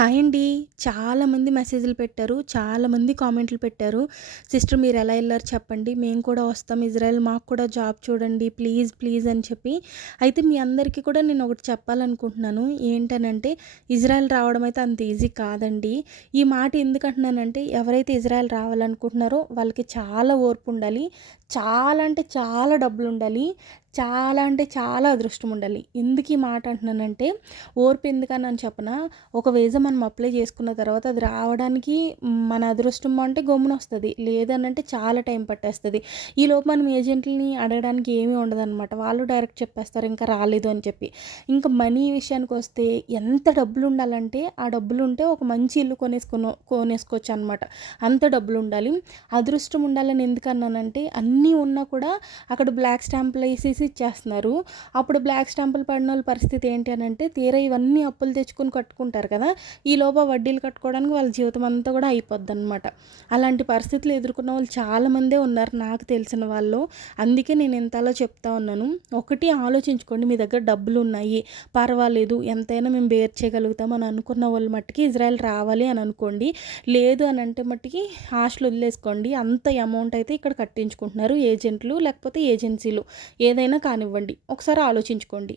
Hi అండి. చాలామంది మెసేజ్లు పెట్టారు. చాలామంది కామెంట్లు పెట్టారు. సిస్టర్ మీరు ఎలా వెళ్ళారు చెప్పండి. మేము కూడా వస్తాం. ఇజ్రాయెల్ మాకు కూడా జాబ్ చూడండి. ప్లీజ్ ప్లీజ్ అని చెప్పి. అయితే మీ అందరికీ కూడా నేను ఒకటి చెప్పాలనుకుంటున్నాను. ఏంటనంటే ఇజ్రాయెల్ రావడం అయితే అంత ఈజీ కాదండి. ఈ మాట ఎందుకంటున్నానంటే ఎవరైతే ఇజ్రాయెల్ రావాలనుకుంటున్నారో వాళ్ళకి చాలా ఓర్పు ఉండాలి. చాలా అంటే చాలా డబ్బులు ఉండాలి. చాలా అంటే చాలా అదృష్టం ఉండాలి. ఎందుకు ఈ మాట అంటున్నానంటే ఓర్పు ఎందుకని అని చెప్పిన? ఒక వీసా మనం అప్లై చేసుకున్న తర్వాత అది రావడానికి మన అదృష్టం అంటే గమ్మున వస్తుంది. లేదనంటే చాలా టైం పట్టేస్తుంది. ఈలోపు మనం ఏజెంట్లని అడగడానికి ఏమీ ఉండదన్నమాట. వాళ్ళు డైరెక్ట్ చెప్పేస్తారు ఇంకా రాలేదు అని చెప్పి. ఇంకా మనీ విషయానికి వస్తే ఎంత డబ్బులు ఉండాలంటే ఆ డబ్బులు ఉంటే ఒక మంచి ఇల్లు కొనేసుకుని కొనేసుకోవచ్చు అనమాట అంత డబ్బులు ఉండాలి. అదృష్టం ఉండాలని ఎందుకన్నానంటే అన్నీ ఉన్నా కూడా అక్కడ బ్లాక్ స్టాంపులు వేసేసి ఇచ్చేస్తున్నారు. అప్పుడు బ్లాక్ స్టాంపులు పడిన వాళ్ళ పరిస్థితి ఏంటి అని అంటే తీరా ఇవన్నీ అప్పులు తెచ్చుకొని కట్టుకుంటారు కదా ఈ లోప వడ్డీలు కట్టుకోవడానికి వాళ్ళ జీవితం అంతా కూడా అయిపోద్ది అనమాట అలాంటి పరిస్థితులు ఎదుర్కొన్న వాళ్ళు చాలామందే ఉన్నారు నాకు తెలిసిన వాళ్ళు. అందుకే నేను ఎంతలా చెప్తా ఉన్నాను. ఒకటి ఆలోచించుకోండి మీ దగ్గర డబ్బులు ఉన్నాయి పర్వాలేదు ఎంతైనా మేము బేర్ చేయగలుగుతాం అని అనుకున్న వాళ్ళు మట్టుకి ఇజ్రాయెల్ రావాలి అని అనుకోండి. లేదు అని అంటే మట్టుకి హాస్టల్ వదిలేసుకోండి. అంత అమౌంట్ అయితే ఇక్కడ కట్టించుకుంటున్నారు ఏజెంట్లు లేకపోతే ఏజెన్సీలు ఏదైనా ఏదైనా కానివ్వండి ఒకసారి ఆలోచించుకోండి.